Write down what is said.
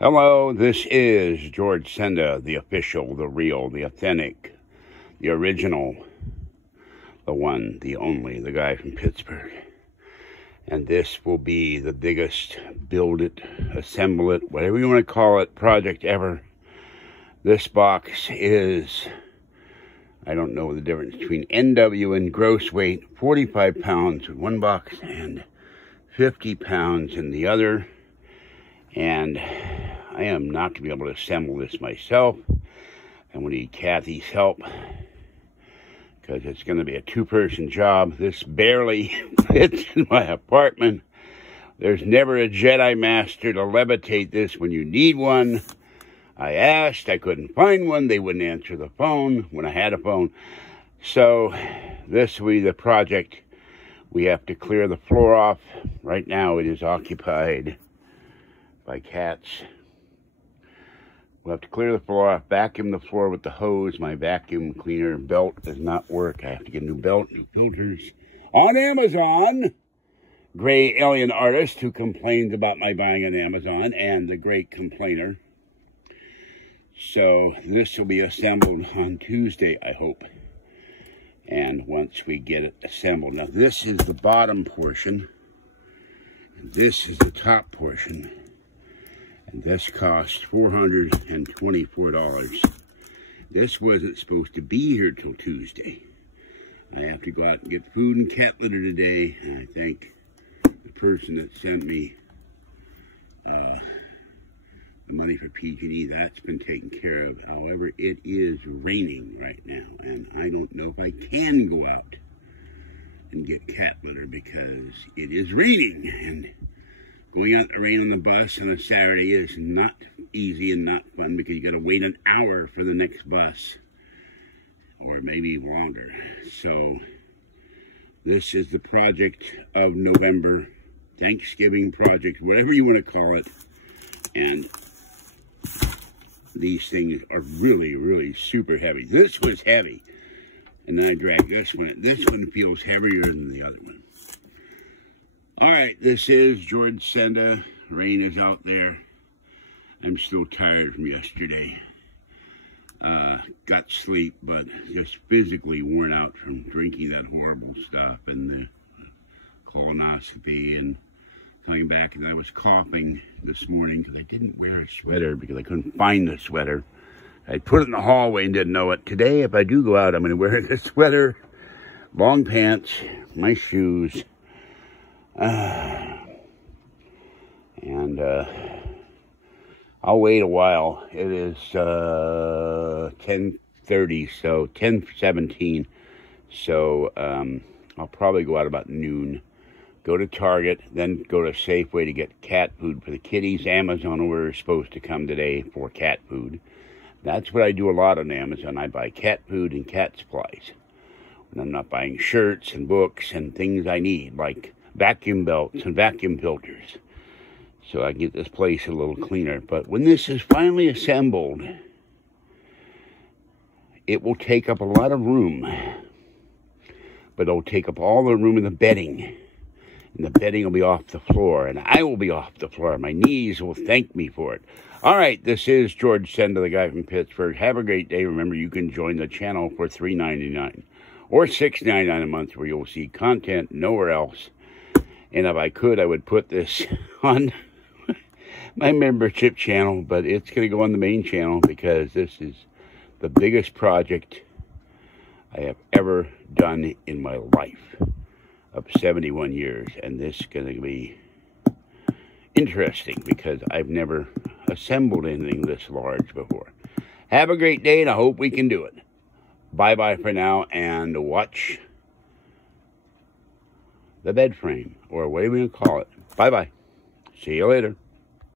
Hello, this is George Senda, the official, the real, the authentic, the original, the one, the only, the guy from Pittsburgh. And this will be the biggest build it, assemble it, whatever you want to call it, project ever. This box is, I don't know the difference between NW and gross weight, 45 pounds in one box and 50 pounds in the other. And I am not going to be able to assemble this myself. I'm going to need Kathy's help because it's going to be a two-person job. This barely fits in my apartment. There's never a Jedi Master to levitate this when you need one. I asked, I couldn't find one. They wouldn't answer the phone when I had a phone. So this will be the project. We have to clear the floor off. Right now it is occupied by cats. We'll have to clear the floor off, vacuum the floor with the hose. My vacuum cleaner belt does not work. I have to get a new belt, new filters. On Amazon, Gray Alien Artist, who complains about my buying on Amazon, and the great complainer. So this will be assembled on Tuesday, I hope. And once we get it assembled. Now this is the bottom portion. And this is the top portion. And this cost $424. This wasn't supposed to be here till Tuesday. I have to go out and get food and cat litter today. And I thank the person that sent me the money for PG&E. That's been taken care of. However, it is raining right now. And I don't know if I can go out and get cat litter because it is raining. And going out in the rain on the bus on a Saturday is not easy and not fun because you got to wait an hour for the next bus, or maybe longer. So this is the project of November, Thanksgiving project, whatever you want to call it. And these things are really, really super heavy. This was heavy, and then I dragged this one. This one feels heavier than the other one. All right, this is George Senda. Rain is out there. I'm still tired from yesterday. Got sleep, but just physically worn out from drinking that horrible stuff and the colonoscopy and coming back. And I was coughing this morning because I didn't wear a sweater because I couldn't find the sweater. I put it in the hallway and didn't know it. Today, if I do go out, I'm going to wear the sweater, long pants, my shoes. I'll wait a while. It is 10:30, so 10:17. So I'll probably go out about noon, go to Target, then go to Safeway to get cat food for the kitties. Amazon order is supposed to come today for cat food. That's what I do a lot on Amazon. I buy cat food and cat supplies. When I'm not buying shirts and books and things I need, like vacuum belts and vacuum filters, so I can get this place a little cleaner. But when this is finally assembled, it will take up a lot of room, but it'll take up all the room in the bedding, and the bedding will be off the floor, and I will be off the floor. My knees will thank me for it. All right, this is George Senda, the guy from Pittsburgh. Have a great day. Remember, you can join the channel for $3.99 or $6.99 a month, where you'll see content nowhere else. And if I could, I would put this on my membership channel, but it's going to go on the main channel because this is the biggest project I have ever done in my life of 71 years. And this is going to be interesting because I've never assembled anything this large before. Have a great day, and I hope we can do it. Bye-bye for now, and watch the bed frame, or whatever you call it. Bye-bye. See you later.